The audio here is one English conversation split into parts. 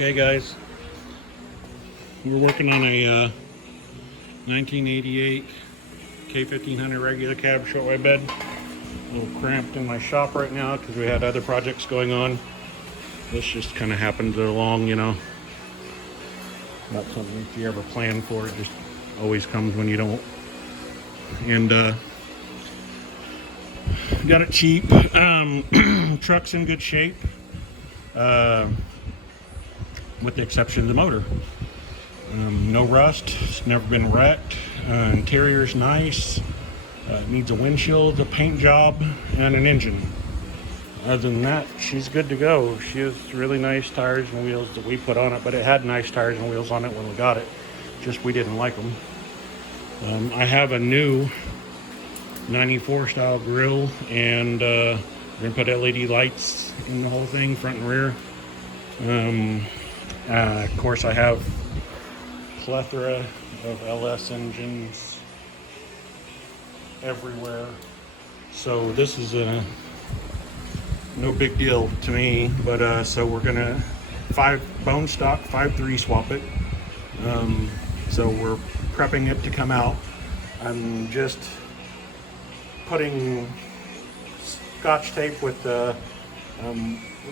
Okay guys, we're working on a 1988 K1500 regular cab short wide bed. A little cramped in my shop right now because we had other projects going on. This just kind of happened along, you know. Not something if you ever plan for, it just always comes when you don't. And got it cheap. Truck's in good shape. With the exception of the motor. No rust, it's never been wrecked. Interior's nice. It needs a windshield, a paint job, and an engine. Other than that, she's good to go. She has really nice tires and wheels that we put on it, but it had nice tires and wheels on it when we got it. Just we didn't like them. I have a new 94 style grill, and we're gonna put LED lights in the whole thing, front and rear. Of course, I have plethora of LS engines everywhere, so this is no big deal to me. But so we're gonna bone stock 5.3 swap it. So we're prepping it to come out. I'm just putting scotch tape with the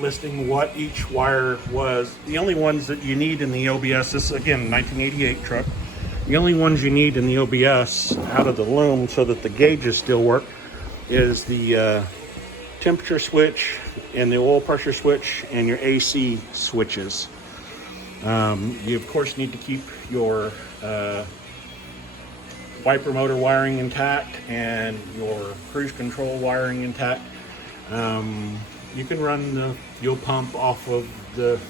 listing what each wire was. The only ones that you need in the OBS, this again 1988 truck, the only ones you need in the OBS out of the loom so that the gauges still work is the temperature switch and the oil pressure switch and your AC switches. You of course need to keep your wiper motor wiring intact and your cruise control wiring intact. You can run the fuel pump off of the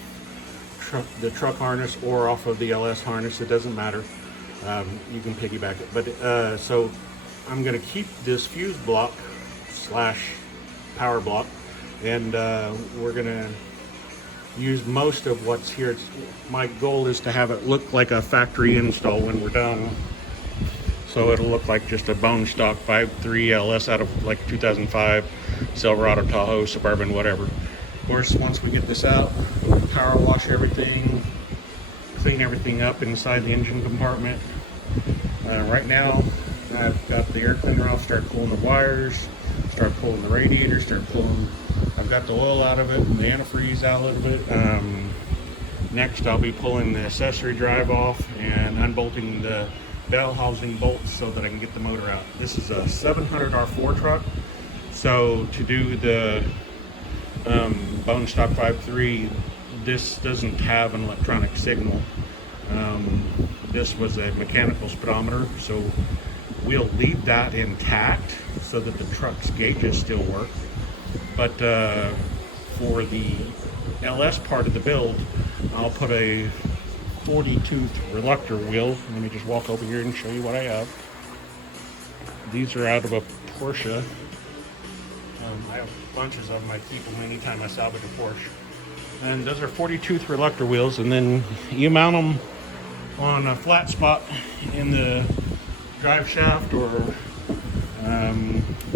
truck harness or off of the LS harness. It doesn't matter. You can piggyback it. But so I'm going to keep this fuse block slash power block, and we're going to use most of what's here. My goal is to have it look like a factory install when we're done. So it'll look like just a bone stock 5.3 LS out of like 2005 Silverado, Tahoe, Suburban, whatever. Of course, once we get this out, power wash everything, clean everything up inside the engine compartment. Right now, I've got the air cleaner off, start pulling the wires, start pulling the radiator, I've got the oil out of it, the antifreeze out of it. Next, I'll be pulling the accessory drive off and unbolting the bell housing bolts so that I can get the motor out. This is a 700 R4 truck, so to do the bone stock 5.3, this doesn't have an electronic signal. This was a mechanical speedometer, so we'll leave that intact so that the truck's gauges still work. But for the LS part of the build, I'll put a 40-tooth reluctor wheel. Let me just walk over here and show you what I have. These are out of a Porsche. I have bunches of them. I keep them anytime I salvage a Porsche. And those are 40-tooth reluctor wheels, and then you mount them on a flat spot in the drive shaft or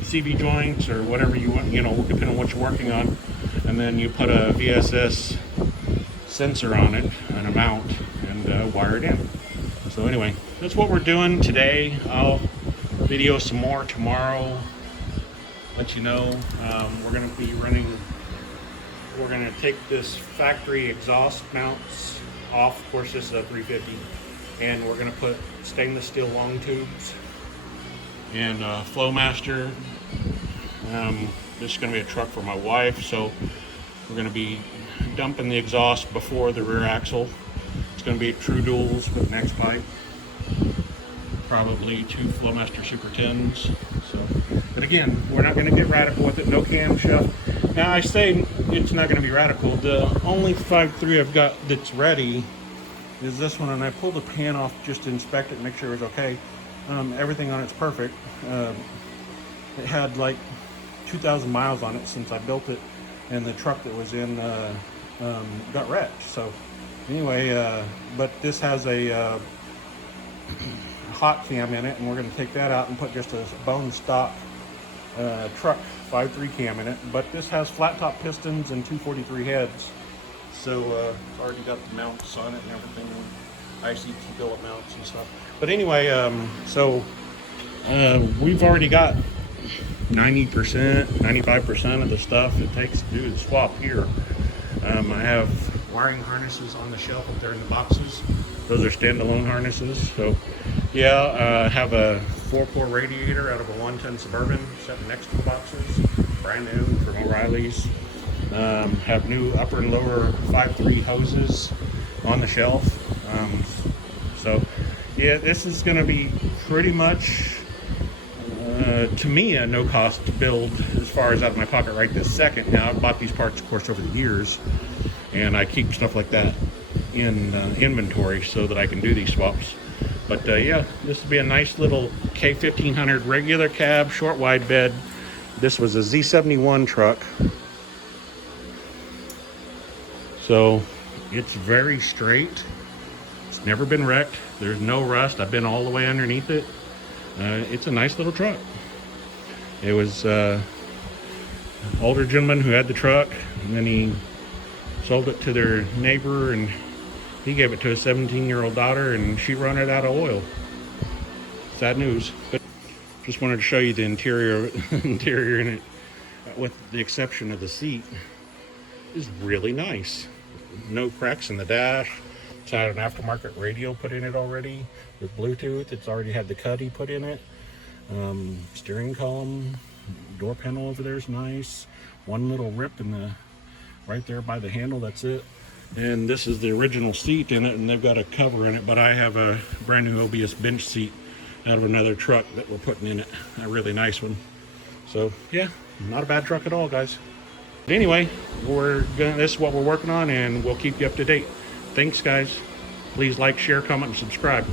CV joints or whatever you want, you know, depending on what you're working on. And then you put a VSS sensor on it and a mount and wire it in. So anyway, that's what we're doing today. I'll video some more tomorrow, let you know. We're going to be running, we're going to take this factory exhaust mounts off. Of course, this is a 350, and we're going to put stainless steel long tubes and Flowmaster. This is going to be a truck for my wife, so we're going to be dumping the exhaust before the rear axle. It's going to be true duals with next pipe, probably 2 Flowmaster Super 10s. So, but again, we're not going to get radical with it. No camshaft. Now I say it's not going to be radical. The only 5.3 I've got that's ready is this one, and I pulled the pan off just to inspect it and make sure it was okay. Everything on it's perfect. It had like 2,000 miles on it since I built it, and the truck that was in got wrecked. So anyway, but this has a hot cam in it, and we're going to take that out and put just a bone stock truck 5.3 cam in it. But this has flat top pistons and 243 heads, So it's already got the mounts on it and everything, ICT billet mounts and stuff. But anyway, we've already got 90%, 95% of the stuff it takes to do the swap here. I have wiring harnesses on the shelf up there in the boxes. Those are standalone harnesses. So yeah, I have a 4-port radiator out of a 110 Suburban sitting next to the boxes, brand new from O'Reilly's. Have new upper and lower 5.3 hoses on the shelf. So yeah, this is going to be pretty much to me a no cost build as far as out of my pocket right this second. Now I've bought these parts of course over the years, and I keep stuff like that in inventory so that I can do these swaps. But yeah, this will be a nice little K1500 regular cab short wide bed. This was a Z71 truck, so it's very straight. It's never been wrecked. There's no rust. I've been all the way underneath it. It's a nice little truck. It was an older gentleman who had the truck, and then he sold it to their neighbor, and he gave it to his 17-year-old daughter, and she ran it out of oil. Sad news. But just wanted to show you the interior in it, with the exception of the seat, is really nice. No cracks in the dash. It's had an aftermarket radio put in it already with Bluetooth. It's already had the cuddy put in it. Steering column, door panel over there is nice. One little rip in the right there by the handle, that's it. And this is the original seat in it, and they've got a cover in it, but I have a brand new OBS bench seat out of another truck that we're putting in it, a really nice one. So yeah, not a bad truck at all, guys. But anyway, this is what we're working on, and we'll keep you up to date. Thanks, guys. Please like, share, comment, and subscribe.